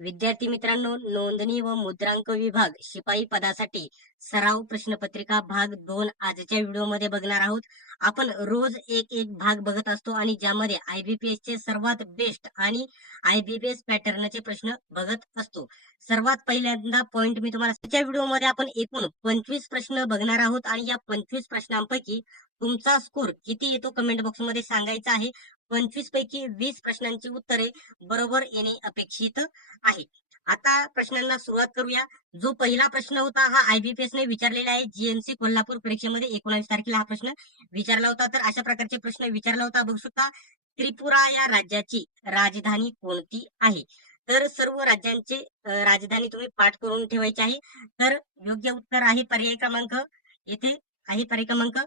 विद्यार्थी मित्रांनो नोंदणी व मुद्रांक विभाग शिपाई पदासाठी सराव प्रश्नपत्रिका भाग दोन आजच्या व्हिडिओमध्ये बघणार आहोत. आपण रोज एक एक भाग बघत असतो आणि ज्यामध्ये आयबीपीएस चे सर्वात बेस्ट आणि आयबीपीएस पॅटर्नचे प्रश्न बघत असतो. सर्वात पहिल्यांदा पॉइंट मी तुम्हाला आजच्या व्हिडिओमध्ये आपण एकूण पंचवीस प्रश्न बघणार आहोत आणि या पंचवीस प्रश्नांपैकी तुमचा स्कोर किती येतो कमेंट बॉक्समध्ये सांगायचा आहे. पंचवीस पैकी वीस प्रश्नांची उत्तरे बरोबर येणे अपेक्षित आहे. आता प्रश्नांना सुरुवात करूया. जो पहिला प्रश्न होता हा आयबीपीएस ने विचारलेला आहे. जीएमसी कोल्हापूर परीक्षेमध्ये एकोणावीस तारखेला हा प्रश्न विचारला होता. तर अशा प्रकारचे प्रश्न विचारला होता. बघू शकता त्रिपुरा या राज्याची राजधानी कोणती आहे? तर सर्व राज्यांचे राजधानी तुम्ही पाठ करून ठेवायची आहे. तर योग्य उत्तर आहे पर्याय क्रमांक. येथे आहे पर्याय क्रमांक.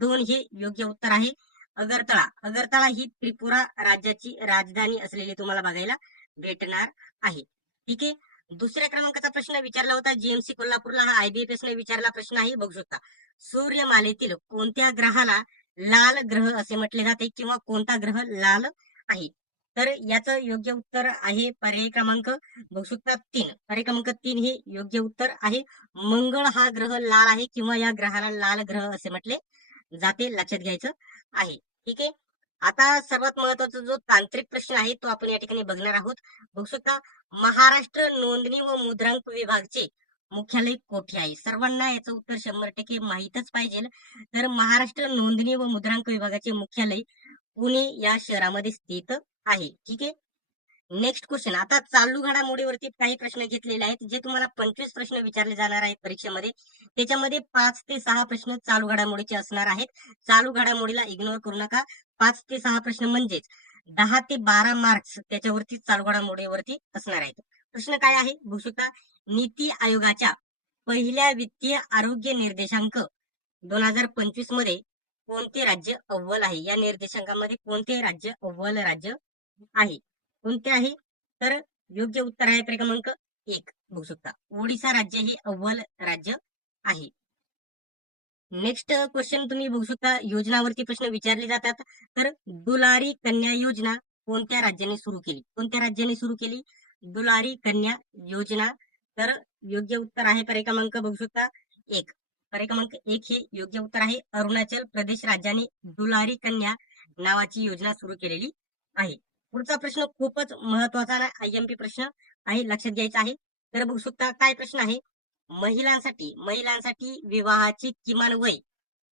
दोन हे योग्य उत्तर आहे. अगरतळा. अगरतळा ही त्रिपुरा राज्याची राजधानी असलेली तुम्हाला बघायला भेटणार आहे. ठीक आहे? दुसऱ्या क्रमांकाचा प्रश्न विचारला होता. जीएमसी कोल्हापूरला हा आयबीएफएस ने विचारला प्रश्न आहे. बघू शकता. सूर्यमालेतील कोणत्या ग्रहाला लाल ग्रह असे म्हटले जाते किंवा कोणता ग्रह लाल आहे? तर याचं योग्य उत्तर आहे पर्याय क्रमांक बघू शकता तीन. पर्याय क्रमांक तीन हे योग्य उत्तर आहे. मंगळ हा ग्रह लाल आहे किंवा या ग्रहाला लाल ग्रह असे म्हटले जाते. लक्षात घ्यायचं. आहे. ठीक आहे? आता सर्वात महत्त्वाचा जो तांत्रिक प्रश्न आहे तो आपण या ठिकाणी बघणार आहोत. बघू शकता महाराष्ट्र नोंदणी व मुद्रांक विभागचे मुख्यालय कोठे आहे? सर्वांना याचं उत्तर शंभर टक्के माहीतच पाहिजे. तर महाराष्ट्र नोंदणी व मुद्रांक विभागाचे मुख्यालय पुणे या शहरामध्ये स्थित आहे. ठीक आहे? नेक्स्ट क्वेश्चन आता चालू घडामोडीवरती काही प्रश्न घेतलेले आहेत जे तुम्हाला पंचवीस प्रश्न विचारले जाणार आहेत परीक्षेमध्ये. त्याच्यामध्ये पाच ते सहा प्रश्न चालू घडामोडीचे असणार आहेत. चालू घडामोडीला इग्नोर करू नका. पाच ते सहा प्रश्न म्हणजेच दहा ते बारा मार्क्स त्याच्यावरती चालू घडामोडीवरती असणार आहेत. प्रश्न काय आहे? बघू शकता नीती आयोगाच्या पहिल्या वित्तीय आरोग्य निर्देशांक दोन हजार पंचवीसमध्ये कोणते राज्य अव्वल आहे? या निर्देशांकामध्ये कोणते राज्य अव्वल राज्य आहे? कोणते आहे? तर योग्य उत्तर आहे क्रमांक एक. बघू शकता. ओडिसा राज्य हे अव्वल राज्य आहे. नेक्स्ट क्वेश्चन तुम्ही बघू शकता. योजनावरती प्रश्न विचारले जातात. तर दुलारी कन्या योजना कोणत्या राज्याने सुरू केली? कोणत्या राज्याने सुरू केली? दुलारी कन्या योजना. तर योग्य उत्तर आहे पर्याय क्रमांक बघू शकता. एक. पर्याय क्रमांक एक हे योग्य उत्तर आहे. अरुणाचल प्रदेश राज्याने दुलारी कन्या नावाची योजना सुरू केलेली आहे. पुढचा प्रश्न खूपच महत्त्वाचा आयएमपी प्रश्न आहे लक्षात घ्यायचा आहे. तर बघू शकता काय प्रश्न आहे? महिलांसाठी महिलांसाठी विवाहाची किमान वय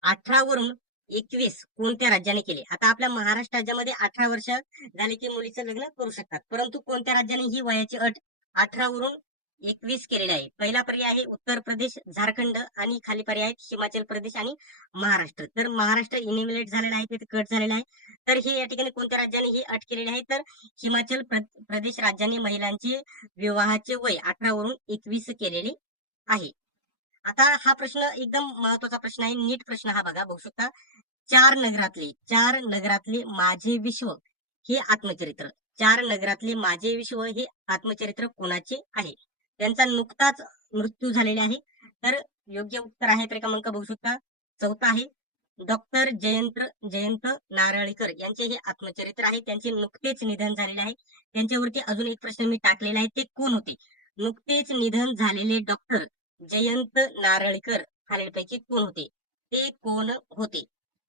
अठरा वरून एकवीस कोणत्या राज्याने केले? आता आपल्या महाराष्ट्र राज्यामध्ये अठरा वर्ष झाले की मुलीचं लग्न करू शकतात. परंतु कोणत्या राज्याने ही वयाची अट अठरा वरून एकवीस केलेले आहे पहिला पर्याय आहे उत्तर प्रदेश झारखंड आणि खाली पर्याय आहेत हिमाचल प्रदेश आणि महाराष्ट्र. तर महाराष्ट्र इनिमिलेट झालेला आहे तिथे कट झालेला आहे तर हे या ठिकाणी कोणत्या राज्याने ही अट केलेली आहे? तर हिमाचल प्रदेश राज्याने महिलांचे विवाहाचे वय अठरा वरून एकवीस केलेले आहे. आता हा प्रश्न एकदम महत्त्वाचा प्रश्न आहे नीट प्रश्न हा बघा बघू शकता. चार नगरातले चार नगरातले माझे विश्व हे आत्मचरित्र. चार नगरातले माझे विश्व हे आत्मचरित्र कोणाचे आहे? त्यांचा नुकताच मृत्यू झालेला आहे. तर योग्य उत्तर आहे तर क्रमांक बघू शकता चौथा आहे डॉक्टर जयंत जयंत नारळीकर यांचे हे आत्मचरित्र आहे. त्यांचे नुकतेच निधन झालेले आहे. त्यांच्यावरती अजून एक प्रश्न मी टाकलेला आहे. ते कोण होते? नुकतेच निधन झालेले डॉक्टर जयंत नारळीकर खालीलपैकी कोण होते? ते कोण होते?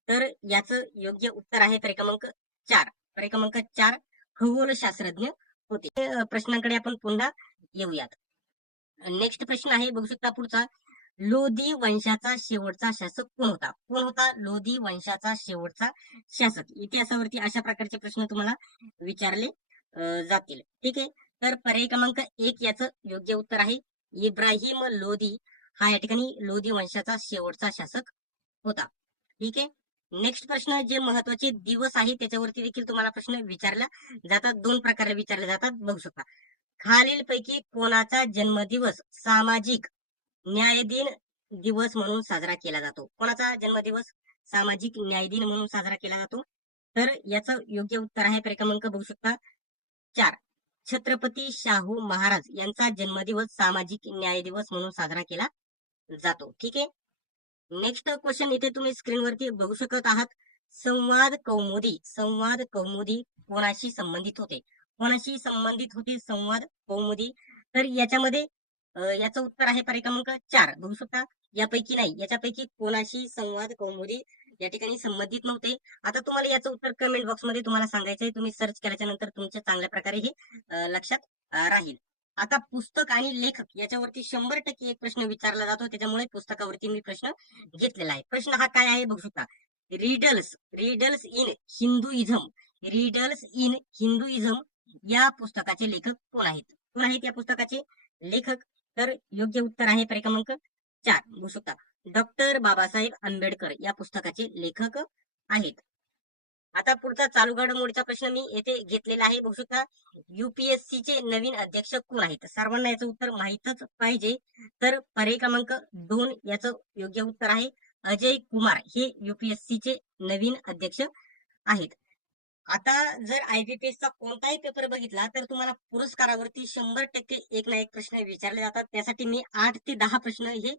तर याचं योग्य उत्तर आहे क्रमांक चार. क्रमांक चार खगोलशास्त्रज्ञ होते. प्रश्नांकडे आपण पुन्हा येऊयात. नेक्स्ट प्रश्न आहे बघू शकता पुढचा. लोधी वंशाचा शेवटचा शासक कोण होता. कोण होता लोधी वंशाचा शेवटचा शासक. इतिहासावरती अशा प्रकारचे प्रश्न तुम्हाला विचारले जातील. ठीक आहे? तर पर्याय क्रमांक एक याचं योग्य उत्तर आहे. इब्राहिम लोधी हा या ठिकाणी लोधी वंशाचा शेवटचा शासक होता. ठीक आहे? नेक्स्ट प्रश्न जे महत्त्वाचे दिवस आहे त्याच्यावरती देखील तुम्हाला प्रश्न विचारला जातात. दोन प्रकारे विचारले जातात बघू शकता. खालीलपैकी कोणाचा जन्मदिवस सामाजिक न्याय दिन दिवस म्हणून साजरा केला जातो? कोणाचा जन्मदिवस सामाजिक न्याय दिन म्हणून साजरा केला जातो? तर याचं योग्य उत्तर आहे क्रमांक बघू शकता. चार. छत्रपती शाहू महाराज यांचा जन्मदिवस सामाजिक न्याय दिवस म्हणून साजरा केला जातो. ठीक आहे? नेक्स्ट क्वेश्चन इथे तुम्ही स्क्रीनवरती बघू शकत आहात. संवाद कौमुदी संवाद कौमुदी कोणाशी संबंधित होते? कोणाशी संबंधित होते संवाद कौमुदी तर याच्यामध्ये याचं उत्तर आहे पर्याय क्रमांक चार. बघू शकता यापैकी नाही. याच्यापैकी कोणाशी संवाद कौमुदी या ठिकाणी संबंधित नव्हते. आता तुम्हाला याचं उत्तर कमेंट बॉक्समध्ये तुम्हाला सांगायचं आहे तुम्ही सर्च केल्याच्यानंतर तुमच्या चांगल्या प्रकारे हे लक्षात राहील. आता पुस्तक आणि लेखक याच्यावरती शंभर टक्के एक प्रश्न विचारला जातो. त्याच्यामुळे पुस्तकावरती मी प्रश्न घेतलेला आहे. प्रश्न हा काय आहे? बघू शकता. Riddles riddles in Hinduism riddles in Hinduism या पुस्तकाचे लेखक कोण आहेत? कोण आहेत या पुस्तकाचे लेखक? तर योग्य उत्तर आहे परिक्रमांक चार बघू शकता डॉक्टर बाबासाहेब आंबेडकर या पुस्तकाचे लेखक आहेत. आता पुढचा चालू घडामोडीचा प्रश्न मी येथे घेतलेला आहे. बघू शकता युपीएससी चे नवीन अध्यक्ष कोण आहेत? सर्वांना याचं उत्तर माहीतच पाहिजे. तर पर्याय क्रमांक दोन याचं योग्य उत्तर आहे. अजय कुमार हे युपीएससी चे नवीन अध्यक्ष आहेत. आता जर आयबीपीएसचा चा कोणताही पेपर बघितला तर तुम्हाला पुरस्कारावरती शंभर टक्के एक ना एक प्रश्न विचारले जातात. त्यासाठी मी आठ ते दहा प्रश्न हे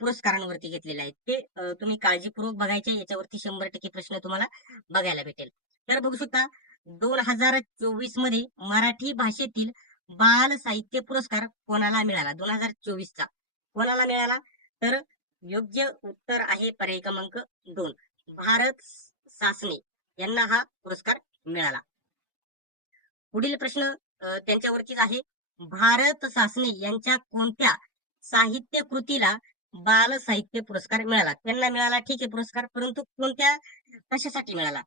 पुरस्कारांवरती घेतलेले आहेत. ते तुम्ही काळजीपूर्वक बघायचे. याच्यावरती शंभर टक्के प्रश्न तुम्हाला बघायला भेटेल. तर बघू शकता दोन हजार चोवीसमध्ये मराठी भाषेतील बाल साहित्य पुरस्कार कोणाला मिळाला? दोन हजार चोवीसचा. कोणाला मिळाला? तर योग्य उत्तर आहे पर्याय क्रमांक दोन. भारत सासने यांना हा पुरस्कार मिळाला. पुढील प्रश्न त्यांच्यावरतीच आहे. भारत सासने यांच्या कोणत्या साहित्य कृतीला बाल साहित्य पुरस्कार मिळाला? त्यांना मिळाला ठीक आहे पुरस्कार परंतु कोणत्या कशासाठी मिळाला?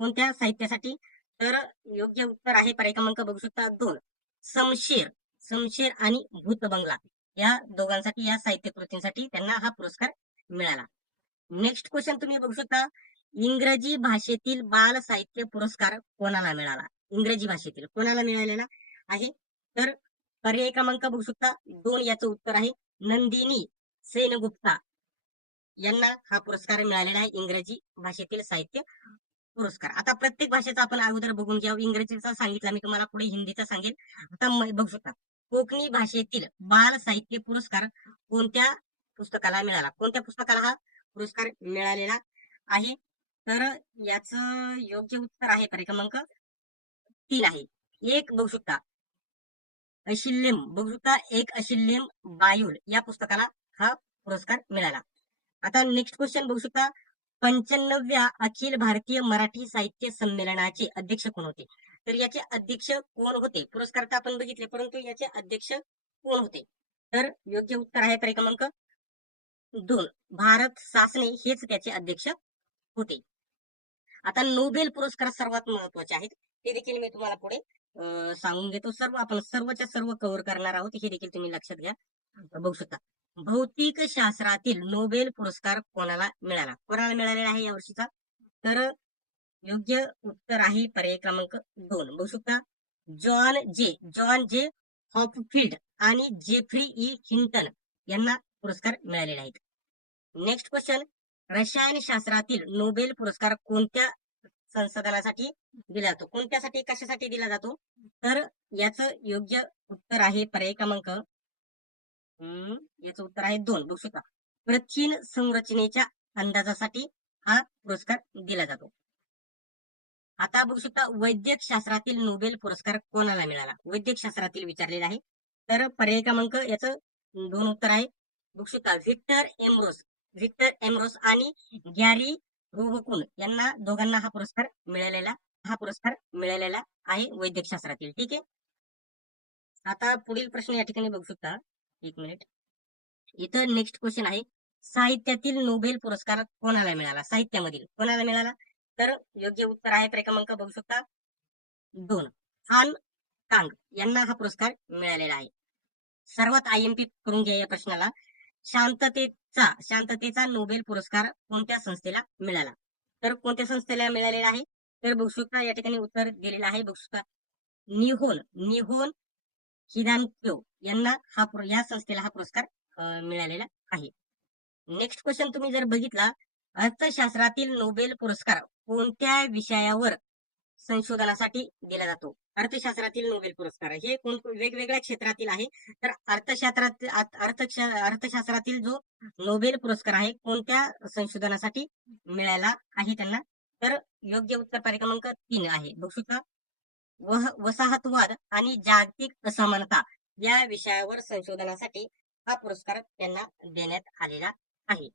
कोणत्या साहित्यासाठी? तर योग्य उत्तर आहे पर्याय क्रमांक बघू शकता दोन. समशेर समशेर आणि भूत बंगला. या दोघांसाठी या साहित्य कृतींसाठी त्यांना हा पुरस्कार मिळाला. नेक्स्ट क्वेश्चन तुम्ही बघू शकता. इंग्रजी भाषेतील बाल साहित्य पुरस्कार कोणाला मिळाला? इंग्रजी भाषेतील कोणाला मिळालेला आहे? तर पर्याय क्रमांक बघू शकता. दोन याचं उत्तर आहे. नंदिनी सेनगुप्ता यांना हा पुरस्कार मिळालेला आहे. इंग्रजी भाषेतील साहित्य पुरस्कार. आता प्रत्येक भाषेचा आपण अगोदर बघून घ्या इंग्रजीचा सांगितला. मी तुम्हाला पुढे हिंदीचा सांगेल आता बघू शकता. कोकणी भाषेतील बाल साहित्य पुरस्कार कोणत्या पुस्तकाला मिळाला? कोणत्या पुस्तकाला हा पुरस्कार मिळालेला आहे? तर याच योग्य उत्तर आहे क्रमांक? तीन आहे. एक बघू शकता. अशिल्यम बघू शकता एक अशिल्यम बायुल या पुस्तकाला हा पुरस्कार मिळाला. आता नेक्स्ट क्वेश्चन बघू शकता. पंच्याण्णव्या अखिल भारतीय मराठी साहित्य संमेलनाचे अध्यक्ष कोण होते? तर याचे अध्यक्ष कोण होते? पुरस्कार तर आपण बघितले परंतु याचे अध्यक्ष कोण होते? तर योग्य उत्तर आहे क्रमांक? दोन. भारत सासने हेच त्याचे अध्यक्ष होते. आता नोबेल पुरस्कार सर्वात महत्त्वाचे आहेत. ते देखील मी तुम्हाला पुढे सांगून घेतो सर्व आपण सर्वच्या सर्व कव्हर करणार आहोत. हे देखील तुम्ही लक्षात घ्या. बघू शकता. भौतिक शास्त्रातील नोबेल पुरस्कार कोणाला मिळाला? कोणाला मिळालेला आहे या वर्षीचा? तर योग्य उत्तर आहे पर्याय क्रमांक दोन. बघू शकता. जॉन जे जॉन जे हॉपफिल्ड आणि जेफ्री ई हिंटन यांना पुरस्कार मिळालेले आहेत. Next question. रसायनशास्त्रातील नोबेल पुरस्कार कोणत्या संशोधनासाठी दिला जातो? कोणत्यासाठी कशासाठी दिला जातो? तर याच योग्य उत्तर आहे पर्याय क्रमांक याचं उत्तर आहे दोन. बघू शकता. प्रथिन संरचनेच्या अंदाजासाठी हा पुरस्कार दिला जातो. आता बघू शकता वैद्यक शास्त्रातील नोबेल पुरस्कार कोणाला मिळाला? वैद्यक शास्त्रातील विचारलेला आहे. तर पर्याय क्रमांक याचं दोन उत्तर आहे. बघू शकता व्हिक्टर एमरोस व्हिक्टर एमरोस आणि गॅरी रुबकुन यांना दोघांना हा पुरस्कार मिळालेला हा पुरस्कार मिळालेला आहे वैद्यक शास्त्रातील ठीक आहे? आता पुढील प्रश्न या ठिकाणी बघू शकता. एक मिनिट. इथं नेक्स्ट क्वेश्चन आहे. साहित्यातील नोबेल पुरस्कार कोणाला मिळाला? साहित्यामधील कोणाला मिळाला? तर योग्य उत्तर आहे पर्याय क्रमांक बघू शकता. दोन. हान कांग यांना हा पुरस्कार मिळालेला आहे. सर्वात आयएमपी करून घ्या या प्रश्नाला. शांततेचा शांततेचा नोबेल पुरस्कार कोणत्या संस्थेला मिळाला? तर कोणत्या संस्थेला मिळालेला आहे? तर बुक्सुका या ठिकाणी उत्तर दिलेलं आहे. बुक्सुका निहोन निहोन हिदानक्यो यांना हा या संस्थेला हा पुरस्कार मिळालेला आहे. नेक्स्ट क्वेश्चन तुम्ही जर बघितला अर्थशास्त्रातील नोबेल पुरस्कार कोणत्या विषयावर संशोधनासाठी दिला जातो? अर्थशास्त्रातील नोबेल पुरस्कार. हे कोण वेगवेगळ्या क्षेत्रातील आहे. तर अर्थशास्त्रातील अर्थ अर्थशास्त्रातील जो नोबेल पुरस्कार आहे कोणत्या संशोधनासाठी मिळाला आहे त्यांना? तर योग्य उत्तर परिक्रमांक क्रमांक तीन आहे. बघू शकता. वह- वसाहतवाद आणि जागतिक असमानता या विषयावर संशोधनासाठी हा पुरस्कार त्यांना देण्यात आलेला आहे.